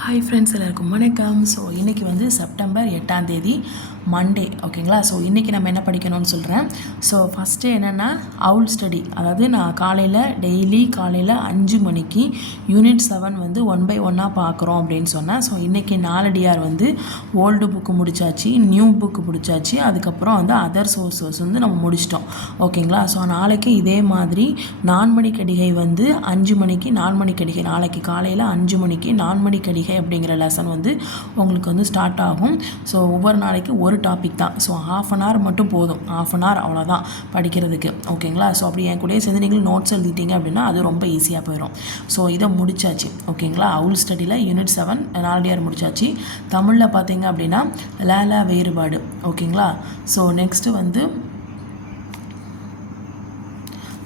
Hi friends எல்லாருக்கும் வணக்கம். So இன்றைக்கி வந்து செப்டம்பர் எட்டாம் தேதி மண்டே ஓகேங்களா ஸோ இன்றைக்கி நம்ம என்ன படிக்கணும்னு சொல்கிறேன் ஸோ ஃபஸ்ட்டு என்னென்னா அவுல் ஸ்டடி அதாவது நான் காலையில் டெய்லி காலையில் அஞ்சு மணிக்கு யூனிட் செவன் வந்து ஒன் பை ஒன்னாக பார்க்குறோம் அப்படின்னு சொன்னேன். ஸோ இன்றைக்கி நாலடியார் வந்து ஓல்டு புக்கு முடிச்சாச்சு நியூ புக்கு முடிச்சாச்சு. அதுக்கப்புறம் வந்து அதர் சோர்ஸஸ் வந்து நம்ம முடிச்சிட்டோம். ஓகேங்களா ஸோ நாளைக்கு இதே மாதிரி நான்மணி கடிகை வந்து அஞ்சு மணிக்கு நான்மணி கடிகை நாளைக்கு காலையில் அஞ்சு மணிக்கு நான்மணி கடிகை அப்படிங்கிற லெசன் வந்து உங்களுக்கு வந்து ஸ்டார்ட் ஆகும். ஸோ ஒவ்வொரு நாளைக்கு ஒரு டாபிக் தான். ஸோ ஹாஃப் அன் ஹவர் மட்டும் போதும். ஹாஃப் அன் ஹவர் அவ்வளோதான் படிக்கிறதுக்கு. ஓகேங்களா ஸோ அப்படி என் கூடயே சேர்ந்து நீங்கள் நோட்ஸ் எழுதிட்டீங்க அப்படின்னா அது ரொம்ப ஈஸியாக போயிடும் ஸோ இதை முடிச்சாச்சு. ஓகேங்களா அவுல் ஸ்டடியில் யூனிட் செவன் நாலடியார் முடிச்சாச்சு. தமிழில் பார்த்தீங்க அப்படின்னா லேலா வேறுபாடு. ஓகேங்களா ஸோ நெக்ஸ்ட்டு வந்து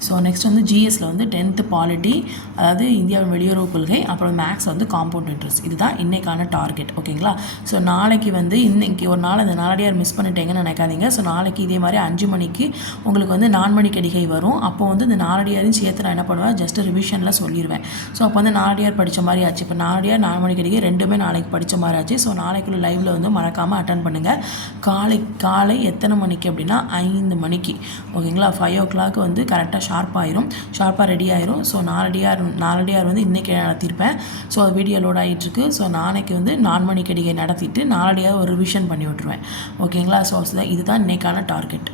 ஸோ நெக்ஸ்ட் வந்து ஜிஎஸ்சில் வந்து டென்த்து பாலிட்டி அதாவது இந்தியாவின் வெளியுறவு கொள்கை அப்புறம் மேக்ஸ் வந்து காம்பவுண்ட் இன்ட்ரெஸ்ட் இதுதான் இன்றைக்கான டார்கெட் ஓகேங்களா ஸோ நாளைக்கு வந்து இன்னைக்கு ஒரு நாள் அந்த நாளடியார் மிஸ் பண்ணிட்டேங்கன்னு நினைக்காதீங்க. ஸோ நாளைக்கு இதே மாதிரி அஞ்சு மணிக்கு உங்களுக்கு வந்து நான்மணி கடிகை வரும். அப்போ வந்து இந்த நாளடியாரையும் சேர்த்து நான் என்ன பண்ணுவேன்? ஜஸ்ட் ரிவிஷனில் சொல்லிடுவேன் ஸோ அப்போ வந்து நாலடியார் படித்த மாதிரி ஆச்சு. இப்போ நாலடியார் நாலு மணி கடிகை ரெண்டுமே நாளைக்கு படித்த மாதிரி ஆச்சு. ஸோ நாளைக்குள்ள லைவில் வந்து மறக்காமல் அட்டன் பண்ணுங்கள் காலை காலை எத்தனை மணிக்கு அப்படின்னா ஐந்து மணிக்கு ஓகேங்களா ஃபைவ் ஓ கிளாக் வந்து கரெக்டாக ஷார்ப் ஆயிரும் ஷார்ப்பாக ரெடி ஆயிரும் ஸோ நாலடியார் நாலடியார் வந்து இன்றைக்கி நடத்தியிருப்பேன். ஸோ வீடியோ லோட் ஆகிட்டுருக்கு ஸோ நாளைக்கு வந்து நான்மணி கடிகை நடத்திட்டு நாலடியார் ஒரு ரிவிஷன் பண்ணி விட்ருவேன் ஓகேங்களா ஸோ இதுதான் இன்னைக்கான டார்கெட்